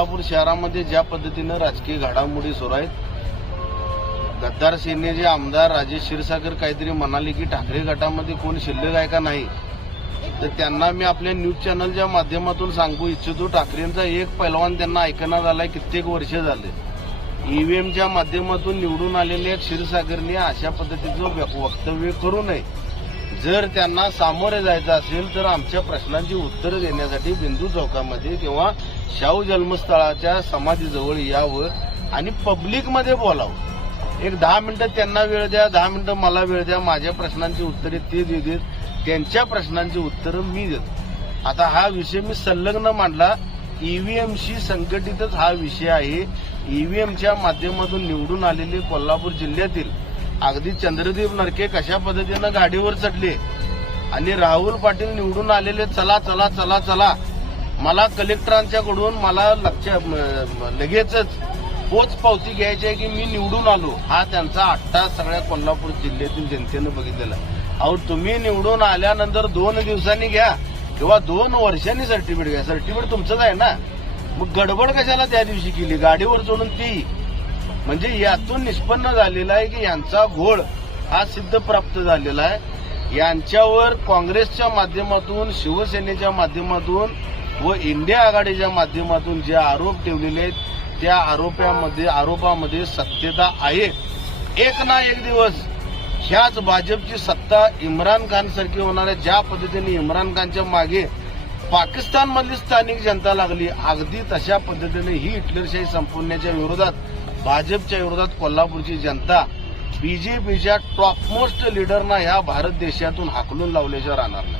कोल्हापूर शहरामध्ये ज्या पद्धतीनं राजकीय घडामोडी सुरू आहेत गद्दार सेनेचे आमदार राजेश क्षीरसागर काहीतरी म्हणाले की ठाकरे गटामध्ये कोण शिल्लक आहे का नाही तर त्यांना मी आपल्या न्यूज चॅनलच्या माध्यमातून सांगू इच्छितो. ठाकरेंचा एक पैलवान त्यांना ऐकण्यात आलाय कित्येक वर्ष झाले. ईव्हीएमच्या माध्यमातून निवडून आलेल्या क्षीरसागरने अशा पद्धतीचं वक्तव्य करू नये. जर त्यांना सामोरे जायचं असेल तर आमच्या प्रश्नांची उत्तरं देण्यासाठी बिंदू चौकामध्ये किंवा शाहू जन्मस्थळाच्या समाधीजवळ यावं आणि पब्लिकमध्ये बोलावं. एक दहा मिनिटं त्यांना वेळ द्या दहा मिनिटं मला वेळ द्या माझ्या प्रश्नांची उत्तरे ते देतील त्यांच्या प्रश्नांची उत्तरं मी देतो. आता हा विषय मी संलग्न मांडला. ईव्हीएमशी संघटितच हा विषय आहे. ईव्हीएमच्या माध्यमातून निवडून आलेले कोल्हापूर जिल्ह्यातील अगदी चंद्रदीप नरके कशा पद्धतीनं गाडीवर चढले आणि राहुल पाटील निवडून आलेले चला चला चला चला. मला कलेक्टरांच्याकडून मला लक्ष लगेचच पोच पावती घ्यायची आहे की मी निवडून आलो. हा त्यांचा आट्टा सगळ्या कोल्हापूर जिल्ह्यातील जनतेनं बघितलेला. अहो तुम्ही निवडून आल्यानंतर दोन दिवसांनी घ्या किंवा दोन वर्षांनी सर्टिफिकेट घ्या. सर्टिफिकेट तुमचंच आहे ना. मग गडबड कशाला त्या दिवशी केली? गाडीवर चढून ती म्हणजे यातून निष्पन्न झालेला आहे की यांचा घोळ हा सिद्ध प्राप्त झालेला आहे. यांच्यावर काँग्रेसच्या माध्यमातून शिवसेनेच्या माध्यमातून व इंडिया आघाडीच्या माध्यमातून जे आरोप ठेवलेले आहेत त्या आरोपामध्ये आरोपामध्ये सत्यता आहे. एक ना एक दिवस ह्याच भाजपची सत्ता इम्रान खान सारखी होणार आहे. ज्या पद्धतीने इम्रान खानच्या मागे पाकिस्तानमधली स्थानिक जनता लागली. अगदी तशा पद्धतीने ही हिटलरशाही संपवण्याच्या विरोधात भाजपच्या विरोधात कोल्हापूरची जनता बीजेपीच्या टॉपमोस्ट लिडरना ह्या भारत देशातून हाकलून लावल्याशिवाय राहणार नाही.